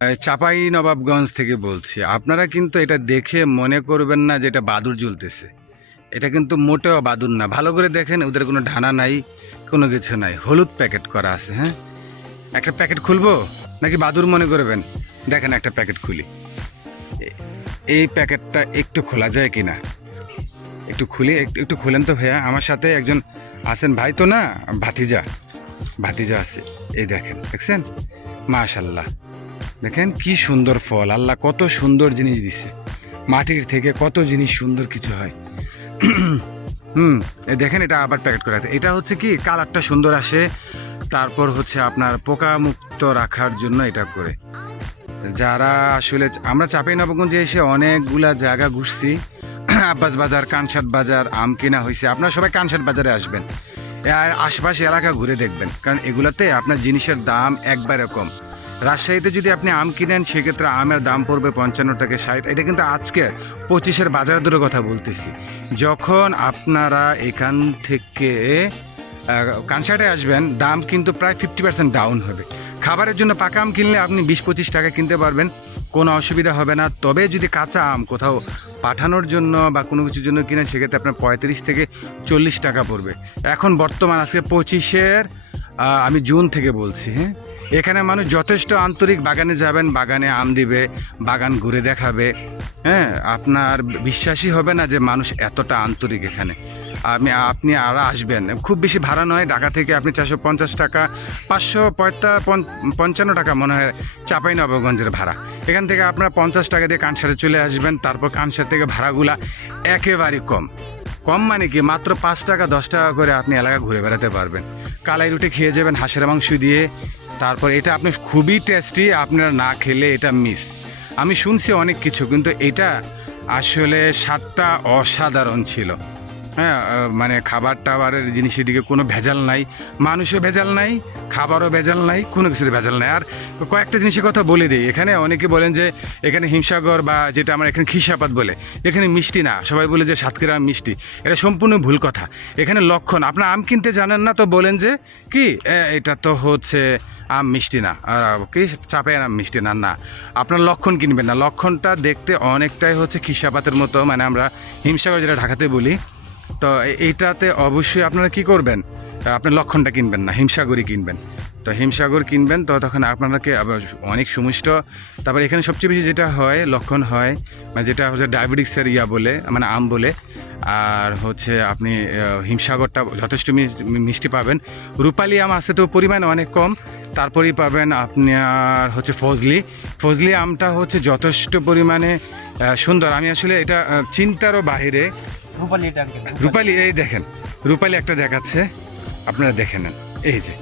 চাপাই নবাবগঞ্জ থেকে বলছি। আপনারা কিন্তু এটা দেখে মনে করবেন না যে এটা বাদুড় ঝুলতেছে। এটা কিন্তু মোটেও বাদুড় না। ভালো করে দেখেন, ওদের কোনো ঢানা নাই, কোনো কিছু নাই। হলুদ প্যাকেট করা আছে। হ্যাঁ, একটা প্যাকেট খুলবো নাকি বাদুড় মনে করবেন? দেখেন একটা প্যাকেট খুলি। এই প্যাকেটটা একটু খোলা যায় কি না? একটু খুলি, একটু খুলেন তো ভাইয়া। আমার সাথে একজন আছেন, ভাই তো না, ভাতিজা ভাতিজা আছে। এই দেখেন, দেখছেন? মাশাল্লাহ, দেখেন কি সুন্দর ফল। আল্লাহ কত সুন্দর জিনিস দিছে। মাটির থেকে কত জিনিস সুন্দর কিছু হয়। এই দেখেন, এটা আবার প্যাকেট করা আছে। এটা হচ্ছে কি, কালারটা সুন্দর আসে। তারপর হচ্ছে আপনার পোকা মুক্ত রাখার জন্য এটা করে। যারা আসলে, আমরা চাঁপাইনবাবগঞ্জে এসে অনেকগুলা জায়গা ঘুরছি। আব্বাস বাজার, কানসাট বাজার, আম কিনা হয়েছে। আপনারা সবাই কানসাট বাজারে আসবেন, আর আশেপাশে এলাকা ঘুরে দেখবেন, কারণ এগুলাতে আপনার জিনিসের দাম একবারে কম। রাজশাহীতে যদি আপনি আম কিনেন, সেক্ষেত্রে আমের দাম পড়বে 55 থেকে 60। এটা কিন্তু আজকে 25-এর বাজার দরের কথা বলতেছি। যখন আপনারা এখান থেকে কানসাটে আসবেন, দাম কিন্তু প্রায় 50% ডাউন হবে। খাবারের জন্য পাকা আম কিনলে আপনি 20-25 টাকা কিনতে পারবেন, কোনো অসুবিধা হবে না। তবে যদি কাঁচা আম কোথাও পাঠানোর জন্য বা কোনো কিছুর জন্য কিনেন, সেক্ষেত্রে আপনার 35 থেকে 40 টাকা পড়বে। এখন বর্তমান আজকে 25-এর, আমি জুন থেকে বলছি। হ্যাঁ, এখানে মানুষ যথেষ্ট আন্তরিক। বাগানে যাবেন, বাগানে আম দিবে, বাগান ঘুরে দেখাবে। হ্যাঁ, আপনার বিশ্বাসই হবে না যে মানুষ এতটা আন্তরিক এখানে। আপনি আরও আসবেন। খুব বেশি ভাড়া নয়। ঢাকা থেকে আপনি 450 টাকা, 555 টাকা মনে হয় চাঁপাইনবাবগঞ্জের ভাড়া। এখান থেকে আপনারা 50 টাকা দিয়ে কানসারে চলে আসবেন। তারপর কানসার থেকে ভাড়াগুলা একেবারেই কম। কম মানে কি, মাত্র 5 টাকা 10 টাকা করে আপনি এলাকা ঘুরে বেড়াতে পারবেন। কালাই রুটি খেয়ে যাবেন হাঁসের মাংস দিয়ে। তারপর এটা আপনি খুবই টেস্টি, আপনারা না খেলে এটা মিস। আমি শুনছি অনেক কিছু, কিন্তু এটা আসলে স্বাদটা অসাধারণ ছিল। হ্যাঁ, মানে খাবার টাবারের জিনিসের দিকে কোনো ভেজাল নাই, মানুষও ভেজাল নাই, খাবারও ভেজাল নাই, কোনো কিছুর ভেজাল নাই। আর কয়েকটা জিনিসের কথা বলে দিই। এখানে অনেকে বলেন যে এখানে হিমসাগর বা যেটা আমরা এখানে খিসাপাত বলে, এখানে মিষ্টি না। সবাই বলে যে সাতক্ষীরা আম মিষ্টি। এটা সম্পূর্ণ ভুল কথা। এখানে লক্ষণ, আপনার আম কিনতে জানেন না তো বলেন যে কি এটা তো হচ্ছে আম মিষ্টি না, আর কি চাপাইয়ের আম মিষ্টি না। না, আপনার লক্ষণ কিনবেন না। লক্ষণটা দেখতে অনেকটাই হচ্ছে খিসাপাতের মতো, মানে আমরা হিমসাগর যেটা ঢাকাতে বলি। তো এইটাতে অবশ্যই আপনারা কি করবেন, আপনার লক্ষণটা কিনবেন না, হিমসাগরই কিনবেন। তো হিমসাগর কিনবেন, তো তখন আপনাকে অনেক সুমিষ্ট। তারপর এখানে সবচেয়ে বেশি যেটা হয়, লক্ষণ হয়, মানে যেটা হচ্ছে ডায়াবেটিক্সের বলে, মানে আম বলে। আর হচ্ছে আপনি হিমসাগরটা যথেষ্ট মিষ্টি পাবেন। রূপালি আম আছে তো পরিমাণ অনেক কম। তারপরেই পাবেন আপনার হচ্ছে ফজলি আমটা হচ্ছে যথেষ্ট পরিমাণে সুন্দর। আমি আসলে এটা চিন্তারও বাহিরে। রূপালি, এই দেখেন, রূপালি একটা দেখাচ্ছে, আপনারা দেখে নেন। এই যে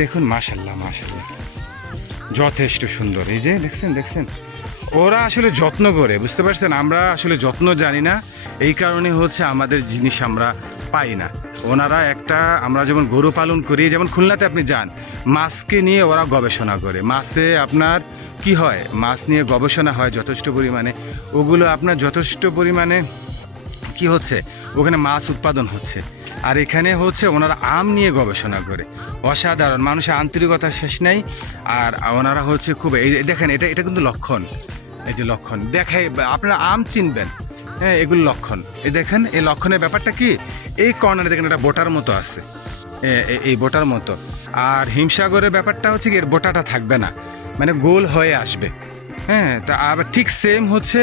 দেখুন, মাশাল্লাহ মাশাল্লাহ, যথেষ্ট সুন্দর। এই যে দেখছেন, ওরা আসলে যত্ন করে, বুঝতে পারছেন? আমরা আসলে যত্ন জানি না, এই কারণে হচ্ছে আমাদের জিনিস আমরা পাই না। ওনারা একটা, আমরা যেমন গরু পালন করি, যেমন খুলনাতে আপনি যান, মাছকে নিয়ে ওরা গবেষণা করে। মাছে আপনার কি হয়, মাছ নিয়ে গবেষণা হয় যথেষ্ট পরিমাণে। ওগুলো আপনার যথেষ্ট পরিমাণে কি হচ্ছে, ওখানে মাছ উৎপাদন হচ্ছে। আর এখানে হচ্ছে ওনারা আম নিয়ে গবেষণা করে। অসাধারণ, মানুষের আন্তরিকতা শেষ নেই। আর ওনারা হচ্ছে খুব, এই দেখেন, এটা কিন্তু লক্ষণ। এই যে লক্ষণ দেখাই, আপনারা আম চিনবেন। হ্যাঁ, এগুলো লক্ষণ। এই দেখেন, এই লক্ষণের ব্যাপারটা কি, এই কর্নারে দেখেন একটা বোটার মতো আছে, এই বোটার মতো। আর হিমসাগরের ব্যাপারটা হচ্ছে কি, এর বোটাটা থাকবে না, মানে গোল হয়ে আসবে। হ্যাঁ, তা আবার ঠিক সেম হচ্ছে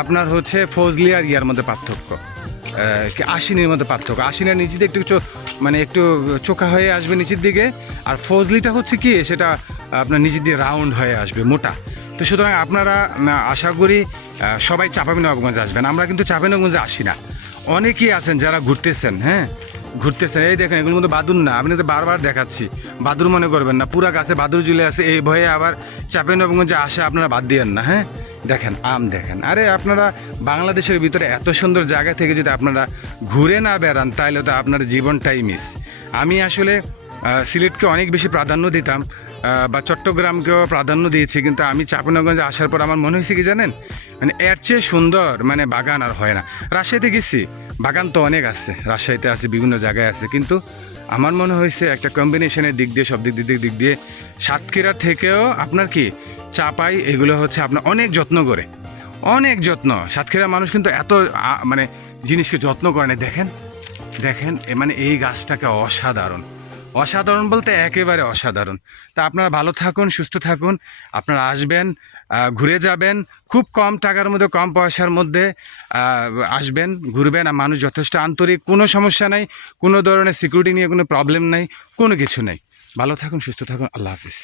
আপনার হচ্ছে ফজলি আর ইয়ার মধ্যে পার্থক্য, আশিনির মধ্যে পার্থক্য। আশিনার নিচের দিকে একটু মানে একটু চোখা হয়ে আসবে নিচের দিকে, আর ফজলিটা হচ্ছে কি, সেটা আপনার নিচের দিকে রাউন্ড হয়ে আসবে, মোটা। তো সুতরাং আপনারা আশা করি সবাই চাঁপাইনবাবগঞ্জে আসবেন। আমরা কিন্তু চাঁপাইনবাবগঞ্জে আসি না। অনেকেই আছেন যারা ঘুরতেছেন, হ্যাঁ ঘুরতেছেন। এই দেখেন, এগুলোর মধ্যে বাদুর না, আপনি তো বারবার দেখাচ্ছি, বাদুর মনে করবেন না, পুরা গাছে বাদুর ঝুলে আছে। এই ভয়ে আবার চাঁপাইনবাবগঞ্জে আসা আপনারা বাদ দিয়েন না। হ্যাঁ, দেখেন আম দেখেন। আরে আপনারা বাংলাদেশের ভিতরে এত সুন্দর জায়গা থেকে যদি আপনারা ঘুরে না বেড়ান, তাহলে তো আপনার জীবনটাই মিস। আমি আসলে সিলেটকে অনেক বেশি প্রাধান্য দিতাম, বা চট্টগ্রামকেও প্রাধান্য দিয়েছি, কিন্তু আমি চাঁপাইনবাবগঞ্জে আসার পর আমার মনে হয়েছে কি জানেন, মানে এর চেয়ে সুন্দর মানে বাগান আর হয় না। রাজশাহীতে গেছি, বাগান তো অনেক আছে, রাজশাহীতে আছে, বিভিন্ন জায়গায় আছে, কিন্তু আমার মনে হয়েছে একটা কম্বিনেশনের দিক দিয়ে সব দিক দিয়ে সাতক্ষীরা থেকেও আপনার কি চাপাই এগুলো হচ্ছে আপনার অনেক যত্ন করে, অনেক যত্ন। সাতক্ষীরার মানুষ কিন্তু এত মানে জিনিসকে যত্ন করে না। দেখেন দেখেন মানে এই গাছটাকে অসাধারণ, অসাধারণ বলতে একেবারে অসাধারণ। তা আপনারা ভালো থাকুন, সুস্থ থাকুন, আপনারা আসবেন, ঘুরে যাবেন, খুব কম টাকার মধ্যে কম পয়সার মধ্যে আসবেন, ঘুরবেন। আর মানুষ যথেষ্ট আন্তরিক, কোনো সমস্যা নাই, কোনো ধরনের সিকিউরিটি নিয়ে কোনো প্রবলেম নাই, কোনো কিছু নেই। ভালো থাকুন, সুস্থ থাকুন, আল্লাহ হাফিজ।